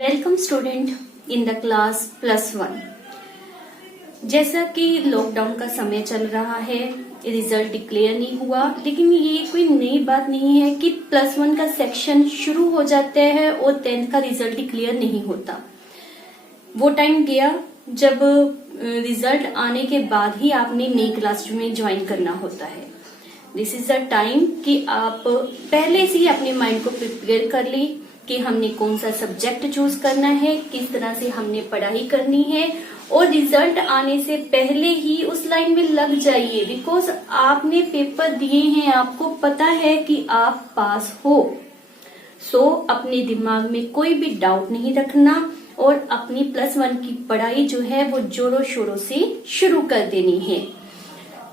Welcome student in the class +1। जैसा कि lockdown का समय चल रहा है, रिजल्ट डिक्लेयर नहीं हुआ, लेकिन ये कोई नई बात नहीं है कि +1 का सेक्शन शुरू हो जाता है और 10th का रिजल्ट डिक्लेयर नहीं होता। वो टाइम गया जब रिजल्ट आने के बाद ही आपने नई क्लास में ज्वाइन करना होता है। दिस इज द टाइम कि आप पहले से ही अपने माइंड को प्रिपेयर कर ली कि हमने कौन सा सब्जेक्ट चूज करना है, किस तरह से हमने पढ़ाई करनी है, और रिजल्ट आने से पहले ही उस लाइन में लग जाइए। बिकॉज आपने पेपर दिए हैं, आपको पता है कि आप पास हो। सो अपने दिमाग में कोई भी डाउट नहीं रखना और अपनी +1 की पढ़ाई जो है वो जोरों शोरों से शुरू कर देनी है।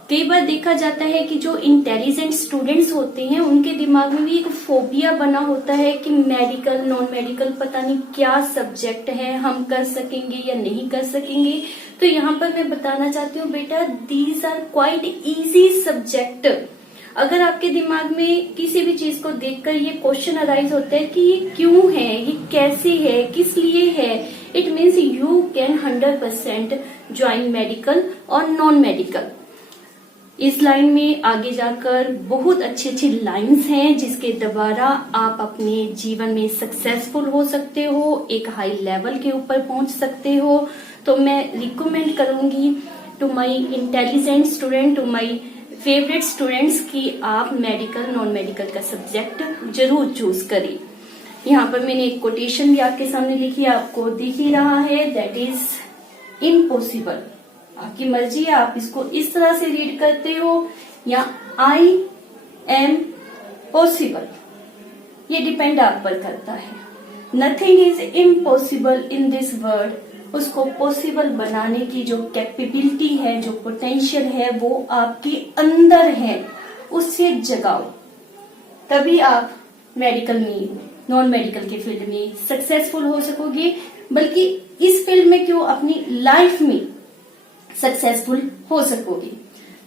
कई बार देखा जाता है कि जो इंटेलिजेंट स्टूडेंट्स होते हैं उनके दिमाग में भी एक फोबिया बना होता है कि मेडिकल नॉन मेडिकल पता नहीं क्या सब्जेक्ट है, हम कर सकेंगे या नहीं कर सकेंगे। तो यहाँ पर मैं बताना चाहती हूँ बेटा, these are quite easy subject. अगर आपके दिमाग में किसी भी चीज को देखकर ये क्वेश्चन अराइज होता है कि ये क्यों है, ये कैसे है, किस लिए है, it means you can 100% join medical और नॉन मेडिकल। इस लाइन में आगे जाकर बहुत अच्छी अच्छी लाइंस हैं जिसके द्वारा आप अपने जीवन में सक्सेसफुल हो सकते हो, एक हाई लेवल के ऊपर पहुंच सकते हो। तो मैं रिकमेंड करूंगी to my intelligent student, to my favourite students कि आप मेडिकल नॉन मेडिकल का सब्जेक्ट जरूर चूज करें। यहाँ पर मैंने एक कोटेशन भी आपके सामने लिखी, आपको दिख ही रहा है, दैट इज इम्पॉसिबल। आपकी मर्जी है, आप इसको इस तरह से रीड करते हो या आई एम पॉसिबल, ये डिपेंड आप पर करता है। Nothing is impossible in this world. उसको पॉसिबल बनाने की जो कैपेबिलिटी है, जो पोटेंशियल है, वो आपके अंदर है, उससे जगाओ, तभी आप मेडिकल में नॉन मेडिकल के फील्ड में सक्सेसफुल हो सकोगे। बल्कि इस फील्ड में क्यों, अपनी लाइफ में सक्सेसफुल हो सकोगे।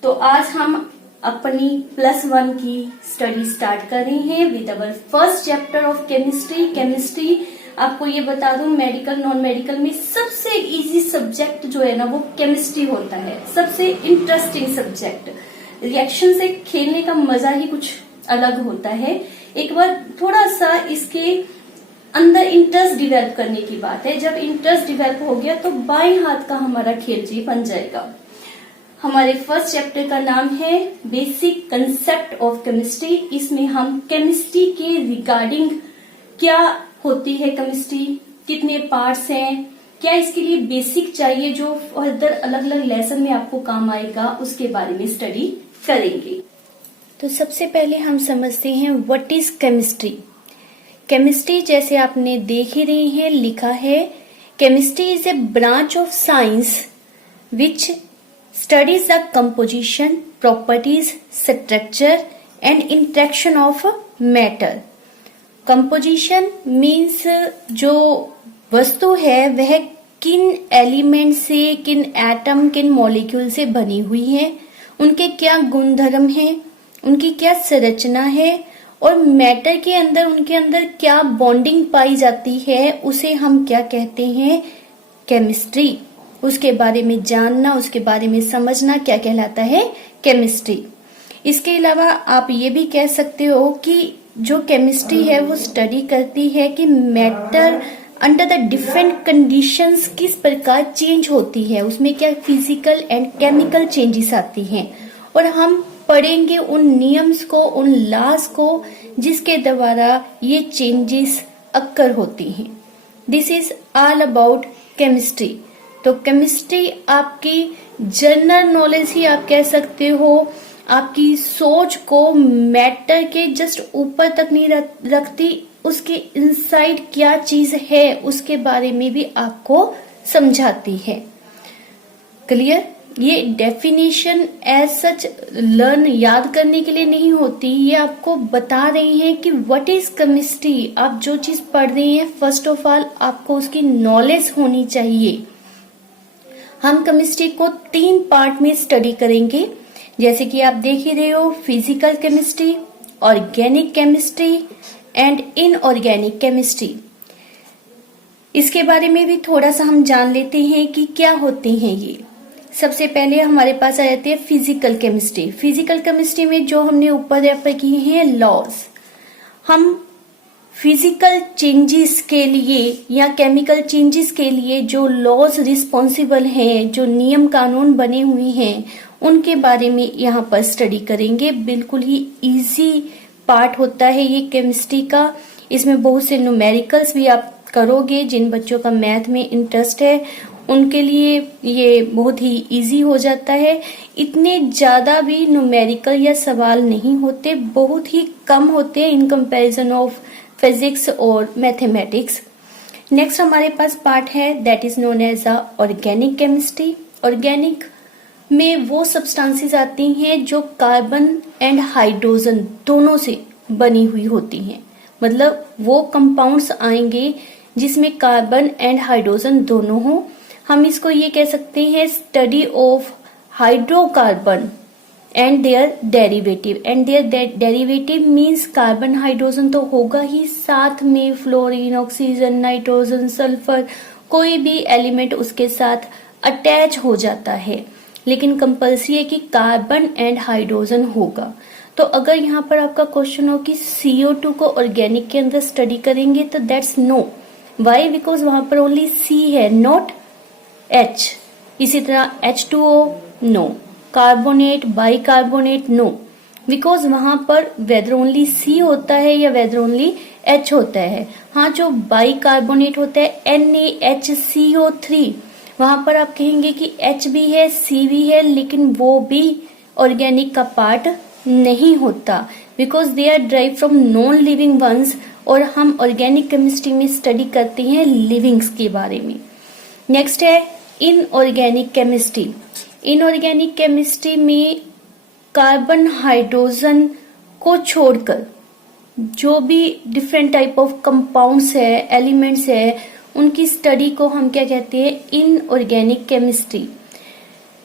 तो आज हम अपनी +1 की स्टडी स्टार्ट कर रहे हैं with our first chapter of chemistry. आपको ये बता दूं, मेडिकल नॉन मेडिकल में सबसे इजी सब्जेक्ट जो है ना वो केमिस्ट्री होता है, सबसे इंटरेस्टिंग सब्जेक्ट। रिएक्शन से खेलने का मजा ही कुछ अलग होता है। एक बार थोड़ा सा इसके अंदर इंटरेस्ट डिवेलप करने की बात है। जब इंटरेस्ट डिवेलप हो गया तो बाएं हाथ का हमारा खेल जी बन जाएगा। हमारे फर्स्ट चैप्टर का नाम है बेसिक कंसेप्ट ऑफ केमिस्ट्री। इसमें हम केमिस्ट्री के रिगार्डिंग, क्या होती है केमिस्ट्री, कितने पार्ट्स हैं, क्या इसके लिए बेसिक चाहिए जो फर्दर अलग अलग लेसन में आपको काम आएगा, उसके बारे में स्टडी करेंगे। तो सबसे पहले हम समझते हैं व्हाट इज केमिस्ट्री। केमिस्ट्री जैसे आपने देख ही रही है, लिखा है, chemistry is a branch of science which studies the composition, properties, structure and interaction of matter. Composition means जो वस्तु है वह किन एलिमेंट से, किन एटम, किन मॉलिक्यूल से बनी हुई है, उनके क्या गुणधर्म है, उनकी क्या संरचना है, और मैटर के अंदर, उनके अंदर क्या बॉन्डिंग पाई जाती है, उसे हम क्या कहते हैं, केमिस्ट्री। उसके बारे में जानना, उसके बारे में समझना क्या कहलाता है, केमिस्ट्री। इसके अलावा आप ये भी कह सकते हो कि जो केमिस्ट्री है वो स्टडी करती है कि matter under the different conditions किस प्रकार चेंज होती है, उसमें क्या फिजिकल एंड केमिकल चेंजेस आती हैं, और हम पढ़ेंगे उन नियम्स को, उन लॉज को जिसके द्वारा ये चेंजेस अक्कर होती हैं। This is all about chemistry. तो केमिस्ट्री आपकी जनरल नॉलेज ही आप कह सकते हो, आपकी सोच को मैटर के जस्ट ऊपर तक नहीं रखती, उसके इनसाइड क्या चीज है उसके बारे में भी आपको समझाती है। क्लियर? ये डेफिनेशन एज सच लर्न, याद करने के लिए नहीं होती, ये आपको बता रही है कि व्हाट इज केमिस्ट्री। आप जो चीज पढ़ रही हैं, फर्स्ट ऑफ ऑल आपको उसकी नॉलेज होनी चाहिए। हम केमिस्ट्री को 3 पार्ट में स्टडी करेंगे, जैसे कि आप देख ही रहे हो, physical chemistry, organic chemistry and inorganic chemistry. इसके बारे में भी थोड़ा सा हम जान लेते हैं कि क्या होते हैं ये। सबसे पहले हमारे पास आ जाती है फिजिकल केमिस्ट्री। फिजिकल केमिस्ट्री में जो हमने ऊपर रेफर किए हैं लॉज, हम फिजिकल चेंजेस के लिए या केमिकल चेंजेस के लिए जो लॉज रिस्पॉन्सिबल हैं, जो नियम कानून बने हुए हैं, उनके बारे में यहाँ पर स्टडी करेंगे। बिल्कुल ही इजी पार्ट होता है ये केमिस्ट्री का। इसमें बहुत से न्यूमेरिकल्स भी आप करोगे। जिन बच्चों का मैथ में इंटरेस्ट है उनके लिए ये बहुत ही इजी हो जाता है। इतने ज्यादा भी न्यूमेरिकल या सवाल नहीं होते, बहुत ही कम होते हैं इन कंपैरिजन ऑफ फिजिक्स और मैथमेटिक्स। नेक्स्ट हमारे पास पार्ट है that is known as a organic chemistry. Organic में वो सब्सटेंसेस आती हैं जो कार्बन एंड हाइड्रोजन दोनों से बनी हुई होती हैं। मतलब वो कंपाउंड्स आएंगे जिसमें कार्बन एंड हाइड्रोजन दोनों हो। हम इसको ये कह सकते हैं study of hydrocarbon and their derivative. And their derivative means carbon hydrogen तो होगा ही, साथ में फ्लोरीन, ऑक्सीजन, नाइट्रोजन, सल्फर, कोई भी एलिमेंट उसके साथ अटैच हो जाता है, लेकिन कंपल्सरी है कि कार्बन एंड हाइड्रोजन होगा। तो अगर यहाँ पर आपका क्वेश्चन हो कि CO2 को ऑर्गेनिक के अंदर स्टडी करेंगे तो दैट्स नो। वाई? बिकॉज वहां पर ओनली C है, नॉट H। इसी तरह H2O no, carbonate, bicarbonate no, because वहां पर वेदर ओनली C होता है या वेदर ओनली H होता है। हाँ, जो बाइकार्बोनेट होता है NaHCO3, वहां पर आप कहेंगे कि H भी है, C भी है, लेकिन वो भी ऑर्गेनिक का पार्ट नहीं होता, because they are drive from non living ones. और हम ऑर्गेनिक केमिस्ट्री में स्टडी करते हैं लिविंग्स के बारे में। नेक्स्ट है इनऑर्गेनिक केमिस्ट्री। इनऑर्गेनिक केमिस्ट्री में कार्बन हाइड्रोजन को छोड़कर जो भी डिफरेंट टाइप ऑफ कंपाउंड्स है, एलिमेंट्स है, उनकी स्टडी को हम क्या कहते हैं? Inorganic chemistry.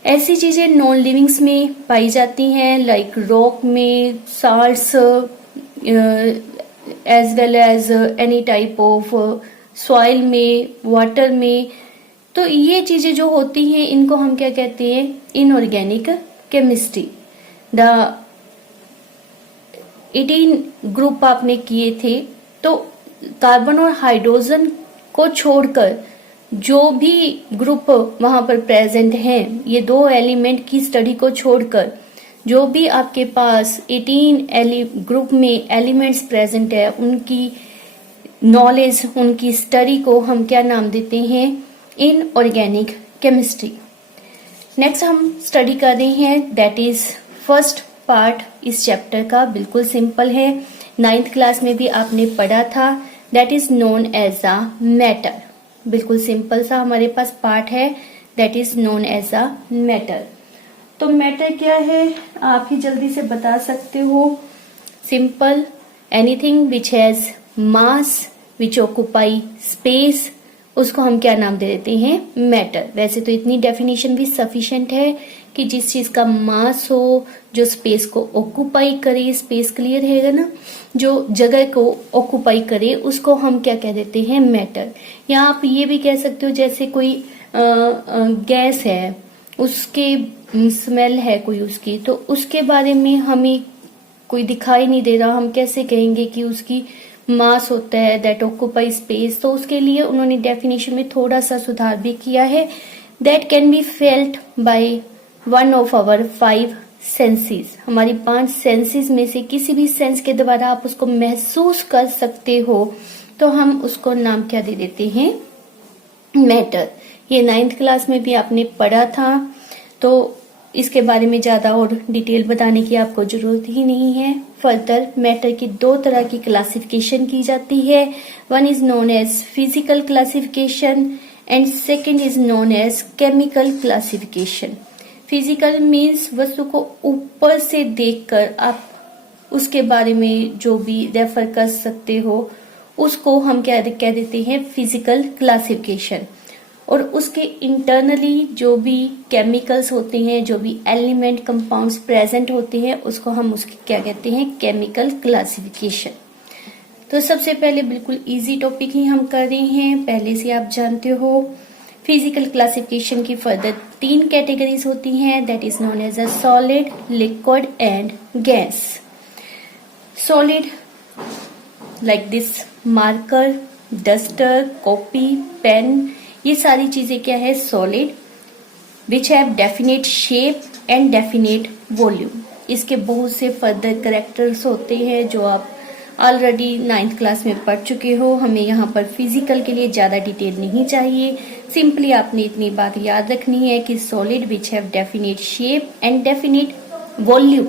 ऐसी चीजें नॉन लिविंग्स में पाई जाती हैं, लाइक रॉक में, salts, as well as any type of soil में, वाटर में। तो ये चीजें जो होती हैं इनको हम क्या कहते हैं? Inorganic chemistry. द 18 ग्रुप आपने किए थे, तो कार्बन और हाइड्रोजन को छोड़कर जो भी ग्रुप वहां पर प्रेजेंट हैं, ये दो एलिमेंट की स्टडी को छोड़कर जो भी आपके पास 18 ग्रुप में एलिमेंट्स प्रेजेंट है, उनकी नॉलेज, उनकी स्टडी को हम क्या नाम देते हैं? Inorganic chemistry. नेक्स्ट हम स्टडी कर रहे हैं दैट इज फर्स्ट पार्ट इस चैप्टर का। बिल्कुल सिंपल है, 9th क्लास में भी आपने पढ़ा था। That is known as a matter. बिल्कुल सिंपल सा हमारे पास पार्ट है that is known as a matter. तो मैटर क्या है आप ही जल्दी से बता सकते हो? Simple, anything which has mass, which occupy space, उसको हम क्या नाम दे देते हैं? मैटर। वैसे तो इतनी डेफिनेशन भी सफिशिएंट है कि जिस चीज का मास हो, जो स्पेस को ऑक्युपाई करे, स्पेस क्लियर रहेगा ना, जो जगह को ऑक्युपाई करे, उसको हम क्या कह देते हैं? मैटर। या आप ये भी कह सकते हो जैसे कोई गैस है, उसके स्मेल है कोई उसकी, तो उसके बारे में हमें कोई दिखाई नहीं दे रहा, हम कैसे कहेंगे कि उसकी मास होता है दैट ऑक्युपाई स्पेस? तो उसके लिए उन्होंने डेफिनेशन में थोड़ा सा सुधार भी किया है। That can be felt by one of our 5 senses. हमारी 5 सेंसेस में से किसी भी सेंस के द्वारा आप उसको महसूस कर सकते हो, तो हम उसको नाम क्या दे देते हैं? मैटर। ये 9th क्लास में भी आपने पढ़ा था, तो इसके बारे में ज्यादा और डिटेल बताने की आपको जरूरत ही नहीं है। फर्दर मैटर की 2 तरह की क्लासिफिकेशन की जाती है। One is known as physical classification and second is known as chemical classification. Physical means वस्तु को ऊपर से देखकर आप उसके बारे में जो भी रेफर कर सकते हो, उसको हम क्या कह देते हैं? Physical classification. और उसके इंटरनली जो भी केमिकल्स होते हैं, जो भी एलिमेंट कंपाउंड्स प्रेजेंट होते हैं, उसको हम उसकी क्या कहते हैं? Chemical classification. तो सबसे पहले बिल्कुल इजी टॉपिक ही हम कर रहे हैं, पहले से आप जानते हो। फिजिकल क्लासिफिकेशन की फर्दर 3 कैटेगरीज होती हैं, that is known as a solid, liquid and gas. Solid like this marker, duster, copy, pen, ये सारी चीजें क्या है, solid, which have definite shape and definite volume. इसके बहुत से फर्दर कैरेक्टर्स होते हैं जो आप ऑलरेडी 9th क्लास में पढ़ चुके हो। हमें यहाँ पर फिजिकल के लिए ज्यादा डिटेल नहीं चाहिए, सिंपली आपने इतनी बात याद रखनी है कि solid which have definite shape and definite volume,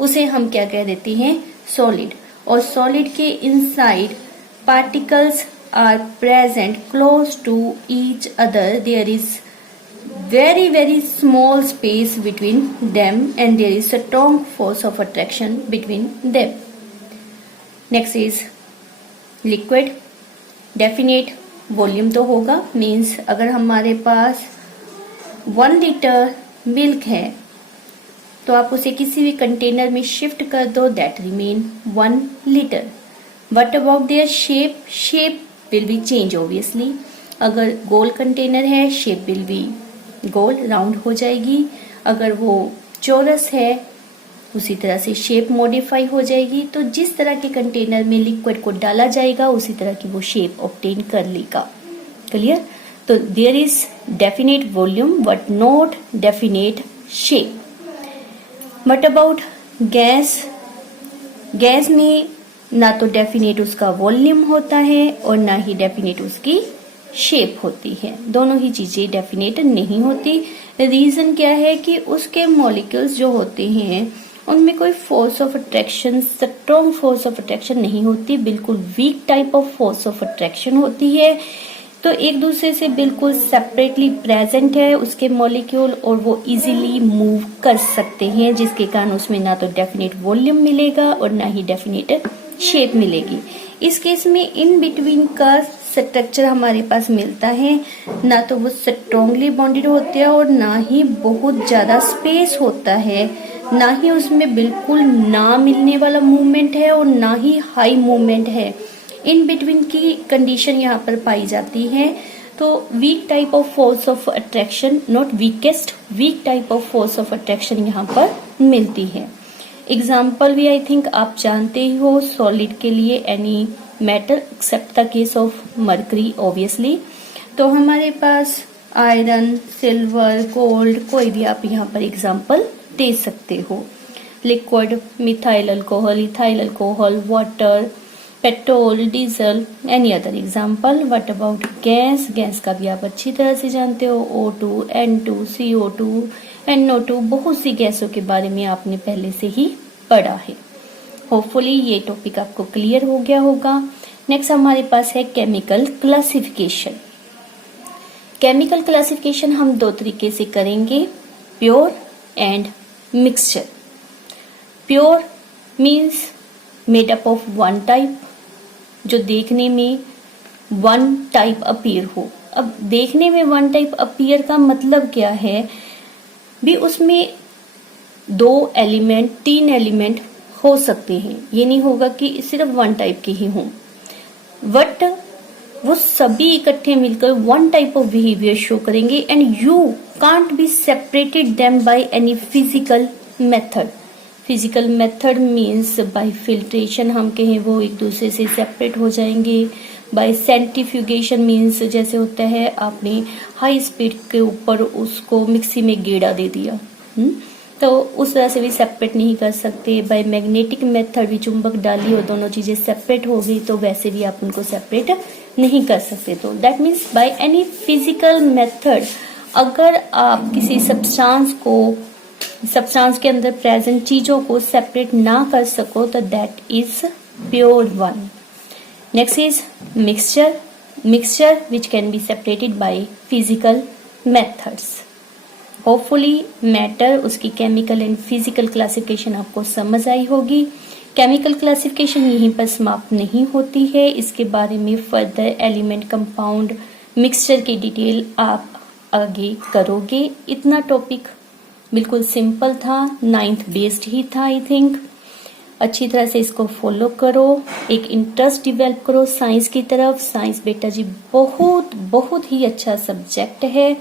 उसे हम क्या कह देते हैं, सॉलिड। और सॉलिड के inside particles are present close to each other, there is very small space between them and there is a strong force of attraction between them. Next is liquid, definite volume तो होगा, means अगर हमारे पास 1 litre milk है तो आप उसे किसी भी कंटेनर में शिफ्ट कर दो, that remain 1 liter. What about their shape? Shape will be change obviously. अगर गोल कंटेनर है, shape will be goal, round हो जाएगी। अगर वो चौरस है, उसी तरह से शेप मॉडिफाई हो जाएगी। तो जिस तरह के कंटेनर में लिक्विड को डाला जाएगा उसी तरह की वो शेप ऑब्टेन कर लेगा। क्लियर? तो there is definite volume but not definite shape. What about gas? Gas में ना तो डेफिनेट उसका वॉल्यूम होता है और ना ही डेफिनेट उसकी शेप होती है, दोनों ही चीजें डेफिनेट नहीं होती। रीजन क्या है कि उसके मॉलिक्यूल्स जो होते हैं उनमें कोई force of attraction, strong force of attraction नहीं होती, बिल्कुल weak type of force of attraction होती है। तो एक दूसरे से बिल्कुल सेपरेटली प्रेजेंट है उसके मॉलिक्यूल और वो इजीली मूव कर सकते हैं, जिसके कारण उसमें ना तो डेफिनेट वॉल्यूम मिलेगा और ना ही डेफिनेट शेप मिलेगी। इस केस में इन बिटवीन का स्ट्रक्चर हमारे पास मिलता है, ना तो वो स्ट्रॉन्गली बॉन्डेड होते हैं और ना ही बहुत ज्यादा स्पेस होता है, ना ही उसमें बिल्कुल ना मिलने वाला मूवमेंट है और ना ही हाई मूवमेंट है। इन बिटवीन की कंडीशन यहाँ पर पाई जाती है। तो weak type of force of attraction, not weakest, weak type of force of attraction यहाँ पर मिलती है। एग्जाम्पल भी आई थिंक आप जानते ही हो सॉलिड के लिए, any metal except the case of mercury obviously. तो हमारे पास आयरन, सिल्वर, गोल्ड, कोई भी आप यहाँ पर एग्जाम्पल दे सकते हो। Liquid, methyl alcohol, ethyl alcohol, water, petrol, diesel, any other example. What about gas? Gas का भी आप अच्छी तरह से जानते हो, O2, N2, CO2, NO2, बहुत सी गैसों के बारे में आपने पहले से ही पढ़ा है। होपफुली ये टॉपिक आपको क्लियर हो गया होगा। नेक्स्ट हमारे पास है केमिकल क्लासिफिकेशन। केमिकल क्लासिफिकेशन हम 2 तरीके से करेंगे, pure and mixture. Pure means made up of 1 type, जो देखने में 1 टाइप अपीयर हो। अब देखने में 1 टाइप अपीयर का मतलब क्या है भी, उसमें 2 एलिमेंट, 3 एलिमेंट हो सकते हैं, ये नहीं होगा कि सिर्फ 1 टाइप के ही हों, बट वो सभी इकट्ठे मिलकर 1 टाइप ऑफ बिहेवियर शो करेंगे and you can't be separated them by any physical method. Physical method means by filtration हम कहें वो एक दूसरे से सेपरेट हो जाएंगे। बाय सेंट्रीफ्यूगेशन मीन्स जैसे होता है आपने हाई स्पीड के ऊपर उसको मिक्सी में गेड़ा दे दिया, तो उस तरह से भी सेपरेट नहीं कर सकते। बाय मैग्नेटिक मेथड भी चुंबक डाली और दोनों चीजें सेपरेट हो गई, तो वैसे भी आप उनको सेपरेट नहीं कर सकते। तो that means by any physical method अगर आप किसी सब्सटेंस के अंदर प्रेजेंट चीजों को सेपरेट ना कर सको तो that is pure one. Next is mixture which can be separated by physical methods. Hopefully matter, उसकी केमिकल एंड फिजिकल क्लासिफिकेशन आपको समझ आई होगी। केमिकल क्लासिफिकेशन यहीं पर समाप्त नहीं होती है, इसके बारे में फर्दर एलिमेंट, कंपाउंड, मिक्सचर की डिटेल आप आगे करोगे। इतना टॉपिक बिल्कुल सिंपल था, 9th बेस्ड ही था आई थिंक। अच्छी तरह से इसको फॉलो करो, एक इंटरेस्ट डेवलप करो साइंस की तरफ। साइंस बेटा जी बहुत बहुत ही अच्छा सब्जेक्ट है,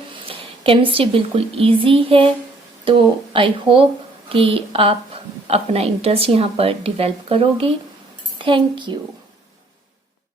केमिस्ट्री बिल्कुल इजी है। तो आई होप कि आप अपना इंटरेस्ट यहाँ पर डेवलप करोगे। Thank you.